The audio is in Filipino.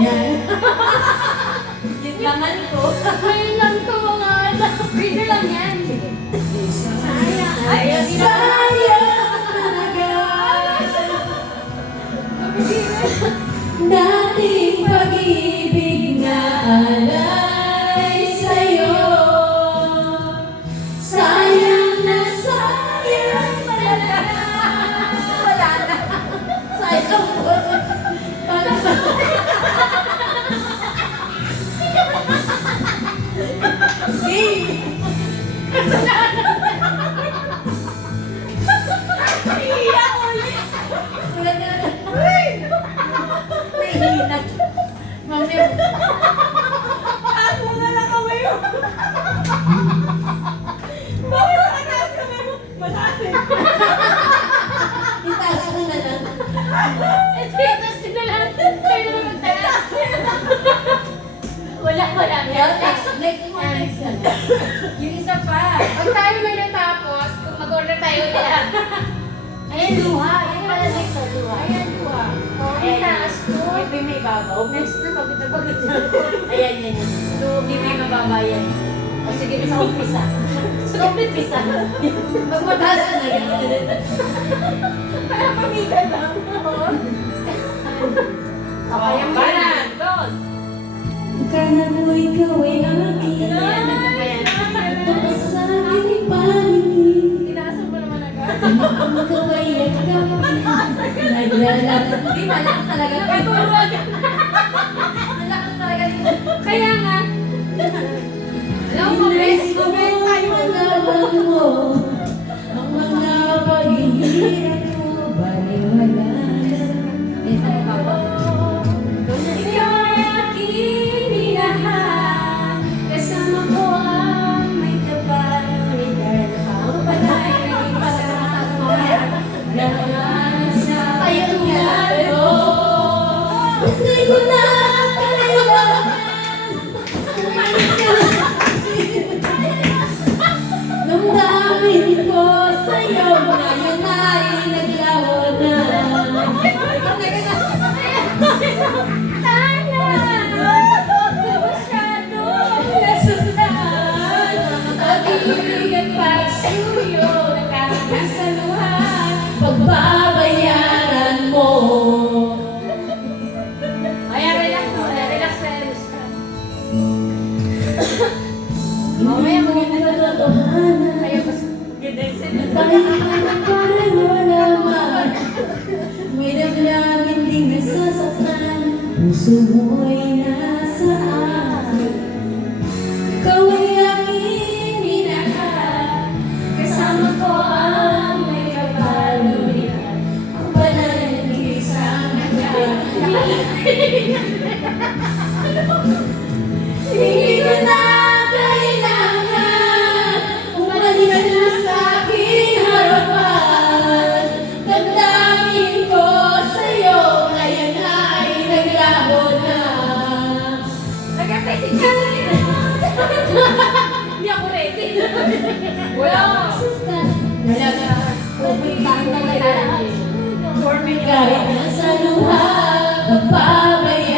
Yan. Yung laman ko. Ngayon lang to mga anak. Video lang yan. Sayang. Ay, Sayang talaga. Dating pag-ibig na alay sa'yo. Sayang na sayang talaga. wala na. Sayang po. Iiyak ulit. Nahihinat. Mamaya. Taas mo na lang kamay mo. Bakit nakataas kamay mo? Mataas eh. Itaas ko na lang. Itaas ko na lang. Kayo na naman taas. Wala. Next one. Yung isa pa. Pag tayo may natapos, kung mag-order tayo nila. Ayan, luha. Ayan pala next sa luha. Ayan, duha. Ayan, taas to. Yung may babaw. Next na, pagod na pagod na. Ayan, yan. Hindi may mababa yan. O sige, sa umpisa. Sa umpisa. Pag mataas na yan. Kaya pamigan lang. Oo. Okay, yung banan. Doon. Kana mo ikaw ay aking. Ayan. Tapos sa aking paningin. Tinaasan mo naman agad. Ikaw ay yakap. Naglalakad. Hindi, malakas talaga. Paturo agad. Malakas talaga dito. Kaya nga. Alam mo, best comment tayo. Malaman mo ang mga paghihirap mo. Baliwala na. Ito ang babaw. Ikaw ay aking minahal. Kasama ko ang may kapal. Ako pala ay naging kasama. Lahat sa tulad ko. Hindi ko na kailangan. Damdamin ko sa'yo. Ngayon ay naglaho na. Masyado nasundan. Pag-ibig at pagsuyo. Nakakasaluhan. Pagbabayaran mo. Ayan, relax mo. Relax na, relax ka. Mamaya maganda sa Katotohanan. Ayan, mas ganda yung salita. Tayo ay pareho naman. May damdamin ding nasasaktan. Puso mo'y nasaan. Ikaw ay aking minahal. Kasama ko ang may kapaluyan. Ang panahon isang Hindi ko na kailangan umalis na sa aking harapan. Damdamin ko sa'yo, ngayon ay naglaho na. Nagkakasing ka na rin. Hindi ako ready. Wala. Talaga, pupuntahan na kailangan. For me, Kahit nasa luha, pagbabayaran